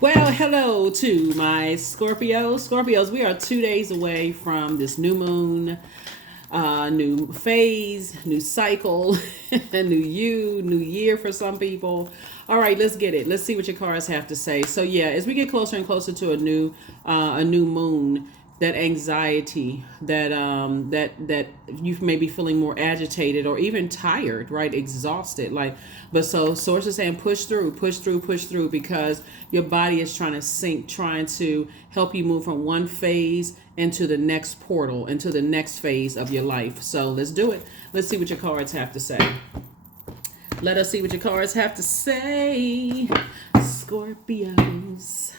Well, hello to my Scorpios. We are 2 days away from this new moon, new phase, new cycle, new year for some people. All right, let's get it. Let's see what your cards have to say. So yeah, as we get closer and closer to a new moon, that anxiety, that you may be feeling more agitated or even tired, right? Exhausted, like. But so sources saying push through, push through, push through, because your body is trying to sync, trying to help you move from one phase into the next portal, into the next phase of your life. So let's do it. Let's see what your cards have to say. Let us see what your cards have to say, Scorpios.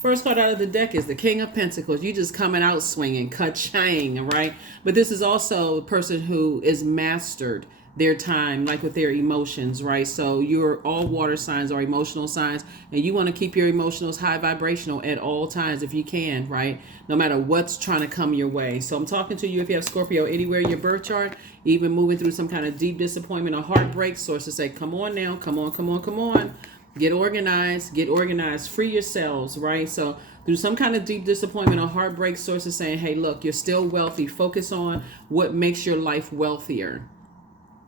First card out of the deck is the King of Pentacles. You just coming out swinging, ka-chang, right? But this is also a person who is mastered their time, like with their emotions, right? So you're all water signs or emotional signs, and you want to keep your emotions high vibrational at all times if you can, right? No matter what's trying to come your way. So I'm talking to you if you have Scorpio anywhere in your birth chart, even moving through some kind of deep disappointment or heartbreak. Sources say, come on now, come on, come on, come on. Get organized, free yourselves, right? So through some kind of deep disappointment or heartbreak, sources saying, hey, look, you're still wealthy. Focus on what makes your life wealthier.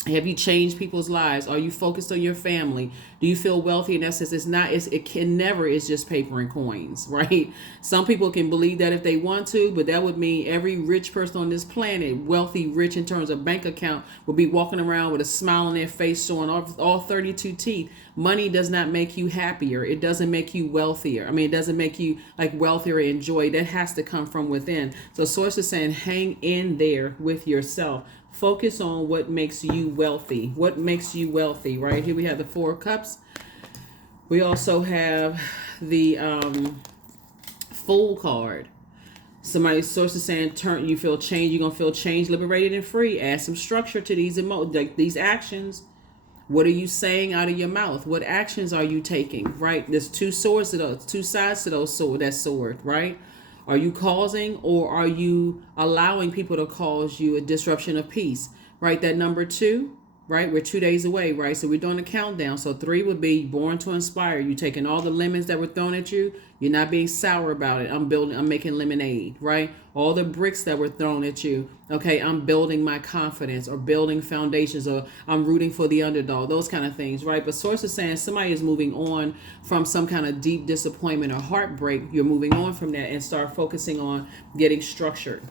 Have you changed people's lives? Are you focused on your family? Do you feel wealthy? In essence, it can never is just paper and coins, right? Some people can believe that if they want to, but that would mean every rich person on this planet, wealthy, rich in terms of bank account, will be walking around with a smile on their face, showing all 32 teeth. Money does not make you happier. It doesn't make you wealthier. I mean, it doesn't make you like wealthier and joy. That has to come from within. So source is saying, hang in there with yourself. Focus on what makes you wealthy. What makes you wealthy, right? Here we have the Four of Cups. We also have the Fool card. Somebody's source is saying, you feel change. You're going to feel changed, liberated, and free. Add some structure to these actions. What are you saying out of your mouth? What actions are you taking, right? There's two sides to that sword, right? Are you causing, or are you allowing people to cause you a disruption of peace? Right, that number 2, right? We're 2 days away, right? So we're doing a countdown. So 3 would be born to inspire. You taking all the lemons that were thrown at you. You're not being sour about it. I'm making lemonade, right? All the bricks that were thrown at you. Okay, I'm building my confidence, or building foundations, or I'm rooting for the underdog, those kind of things, right? But source is saying somebody is moving on from some kind of deep disappointment or heartbreak. You're moving on from that and start focusing on getting structured.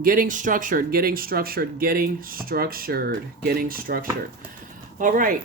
Getting structured. All right.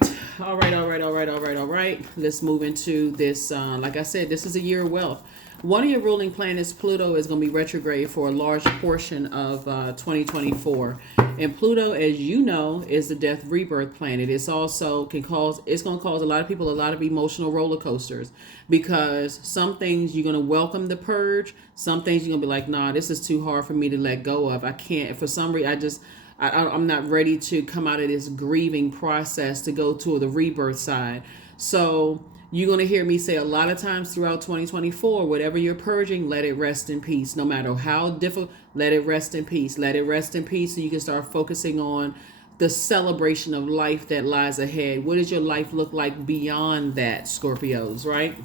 Let's move into this. Like I said, this is a year of wealth. One of your ruling planets, Pluto, is going to be retrograde for a large portion of 2024. And Pluto, as you know, is the death rebirth planet. It's also it's going to cause a lot of people a lot of emotional roller coasters, because some things you're going to welcome the purge. Some things you're going to be like, nah, this is too hard for me to let go of. I can't, for some reason, I'm not ready to come out of this grieving process to go to the rebirth side. So you're going to hear me say a lot of times throughout 2024, whatever you're purging, let it rest in peace. No matter how difficult, let it rest in peace. Let it rest in peace so you can start focusing on the celebration of life that lies ahead. What does your life look like beyond that, Scorpios, right?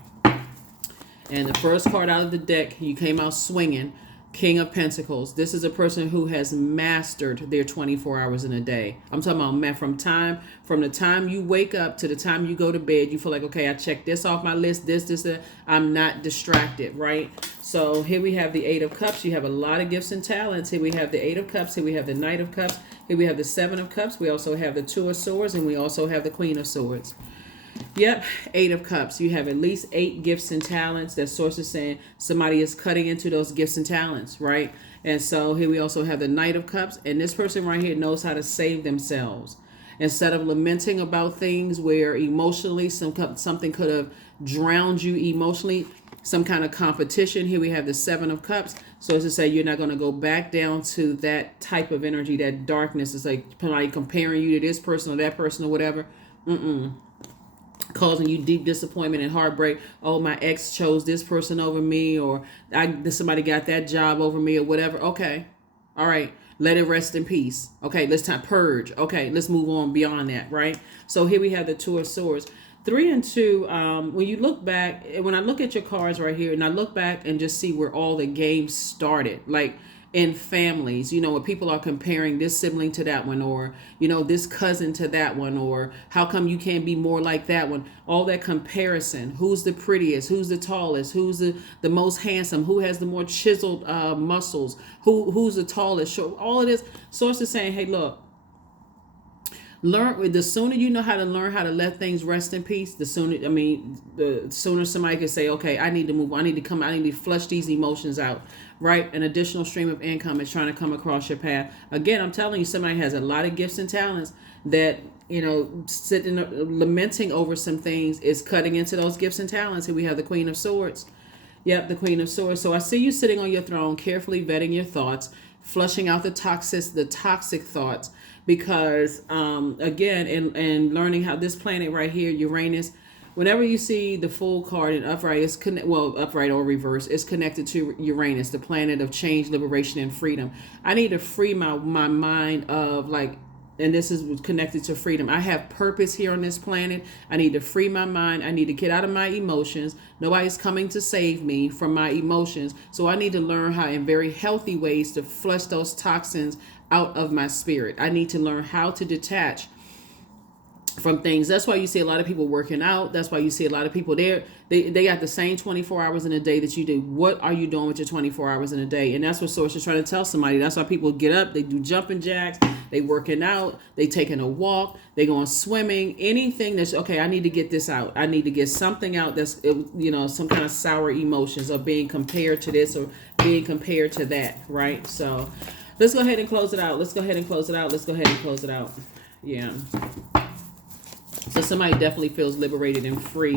And the first card out of the deck, you came out swinging. King of Pentacles. This is a person who has mastered their 24 hours in a day. I'm talking about from the time you wake up to the time you go to bed, you feel like, okay, I checked this off my list, this, that. I'm not distracted, right? So here we have the 8 of Cups. You have a lot of gifts and talents. Here we have the 8 of Cups. Here we have the Knight of Cups. Here we have the 7 of Cups. We also have the 2 of Swords, and we also have the Queen of Swords. Yep, 8 of Cups. You have at least 8 gifts and talents. That source is saying somebody is cutting into those gifts and talents, right? And so here we also have the Knight of Cups. And this person right here knows how to save themselves. Instead of lamenting about things where emotionally something could have drowned you emotionally, some kind of competition. Here we have the 7 of Cups. So as to say, you're not going to go back down to that type of energy, that darkness. It's like somebody comparing you to this person or that person or whatever. Causing you deep disappointment and heartbreak. Oh, my ex chose this person over me, or somebody got that job over me, or whatever. Okay, all right, let it rest in peace. Okay, let's purge. Okay, let's move on beyond that, right? So here we have the 2 of Swords. Three and two, when you look back, when I look at your cards right here and I look back and just see where all the games started, like in families, where people are comparing this sibling to that one, or, this cousin to that one, or how come you can't be more like that one? All that comparison. Who's the prettiest? Who's the tallest? Who's the most handsome? Who has the more chiseled muscles? Who's the tallest? Short? All of this. Sources saying, hey, look, the sooner you know how to learn how to let things rest in peace, the sooner somebody can say, okay, I need to move, I need to flush these emotions out, right? An additional stream of income is trying to come across your path. Again, I'm telling you, somebody has a lot of gifts and talents that, sitting lamenting over some things is cutting into those gifts and talents. Here we have the Queen of Swords. Yep, the Queen of Swords. So I see you sitting on your throne, carefully vetting your thoughts, flushing out the toxic thoughts, because again, and learning how this planet right here, Uranus, whenever you see the Fool card in upright, upright or reverse, it's connected to Uranus, the planet of change, liberation, and freedom. I need to free my mind of and this is connected to freedom. I have purpose here on this planet. I need to free my mind. I need to get out of my emotions. Nobody's coming to save me from my emotions. So I need to learn how, in very healthy ways, to flush those toxins out of my spirit. I need to learn how to detach from things. That's why you see a lot of people working out. That's why you see a lot of people there. They got the same 24 hours in a day that you do. What are you doing with your 24 hours in a day? And that's what Source is trying to tell somebody. That's why people get up, they do jumping jacks, they working out, they taking a walk, they going swimming, anything that's, okay, I need to get this out. I need to get something out that's, some kind of sour emotions of being compared to this or being compared to that, right? So let's go ahead and close it out. Yeah. So somebody definitely feels liberated and free,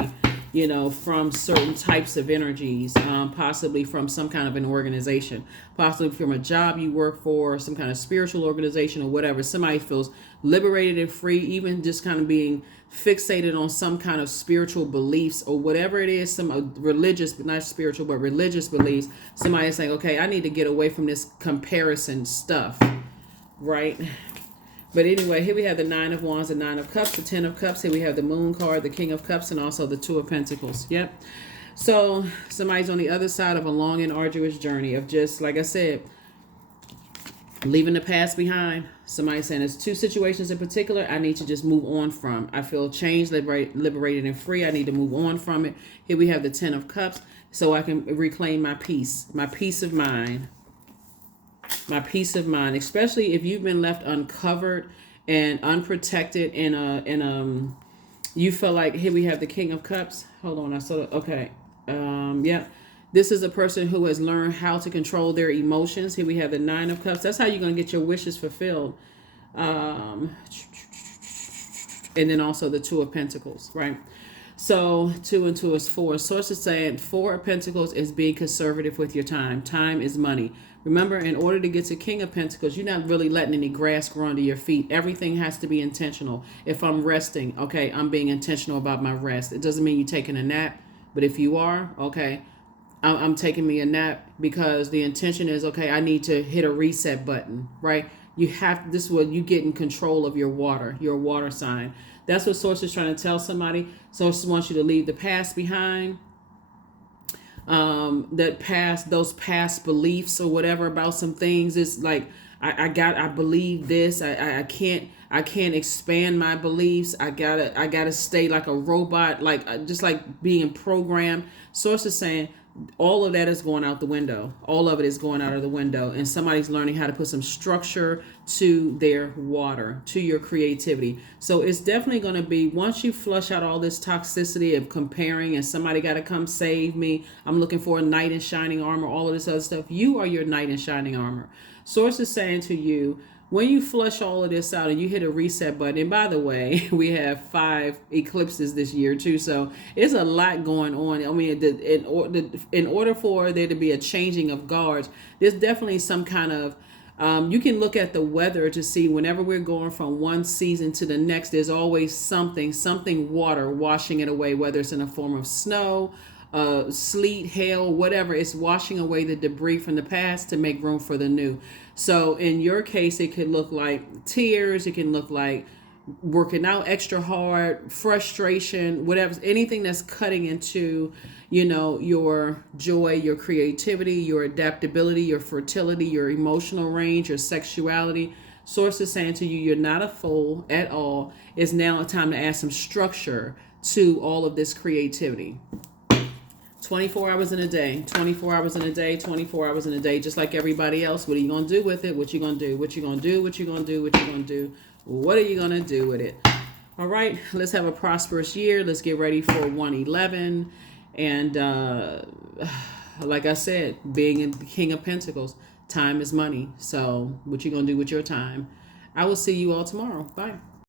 from certain types of energies, possibly from some kind of an organization, possibly from a job you work for, some kind of spiritual organization or whatever. Somebody feels liberated and free, even just kind of being fixated on some kind of spiritual beliefs or whatever it is, some religious, but not spiritual, but religious beliefs. Somebody's saying, okay, I need to get away from this comparison stuff, right? But anyway, here we have the Nine of Wands, the Nine of Cups, the Ten of Cups. Here we have the Moon card, the King of Cups, and also the Two of Pentacles. Yep. So somebody's on the other side of a long and arduous journey of just, like I said, leaving the past behind. Somebody's saying there's two situations in particular I need to just move on from. I feel changed, liberated, and free. I need to move on from it. Here we have the Ten of Cups, so I can reclaim my peace of mind. My peace of mind, especially if you've been left uncovered and unprotected you feel like, here we have the King of Cups. Hold on, yeah. This is a person who has learned how to control their emotions. Here we have the Nine of Cups. That's how you're going to get your wishes fulfilled. And then also the Two of Pentacles, right? So 2 and 2 is 4. Source is saying 4 of Pentacles is being conservative with your time. Time is money. Remember, in order to get to King of Pentacles, you're not really letting any grass grow under your feet. Everything has to be intentional. If I'm resting, okay, I'm being intentional about my rest. It doesn't mean you're taking a nap, but if you are, okay, I'm taking me a nap because the intention is, okay, I need to hit a reset button, right? This is what you get in control of your water sign. That's what Source is trying to tell somebody. Source wants you to leave the past behind. Those past beliefs or whatever about some things. It's like, I believe this. I can't expand my beliefs. I gotta stay like a robot, just like being programmed. Source is saying all of that is going out the window. All of it is going out of the window. And somebody's learning how to put some structure to their water, to your creativity. So it's definitely going to be, once you flush out all this toxicity of comparing and somebody got to come save me, I'm looking for a knight in shining armor, all of this other stuff. You are your knight in shining armor. Source is saying to you, when you flush all of this out and you hit a reset button, and by the way, we have 5 eclipses this year too, so it's a lot going on. I mean, in order for there to be a changing of guards, there's definitely some kind of, you can look at the weather to see whenever we're going from one season to the next, there's always something water washing it away, whether it's in a form of snow, sleet, hail, whatever. It's washing away the debris from the past to make room for the new. So in your case, it could look like tears. It can look like working out extra hard, frustration, whatever, anything that's cutting into, your joy, your creativity, your adaptability, your fertility, your emotional range, your sexuality. Source is saying to you, you're not a fool at all. It's now a time to add some structure to all of this creativity. 24 hours in a day, 24 hours in a day, 24 hours in a day, just like everybody else. What are you going to do with it? What you going to do? What you going to do? What you going to do? What you going to do? What are you going to do with it? All right, let's have a prosperous year. Let's get ready for 111. And like I said, being in the King of Pentacles, time is money. So what you going to do with your time? I will see you all tomorrow. Bye.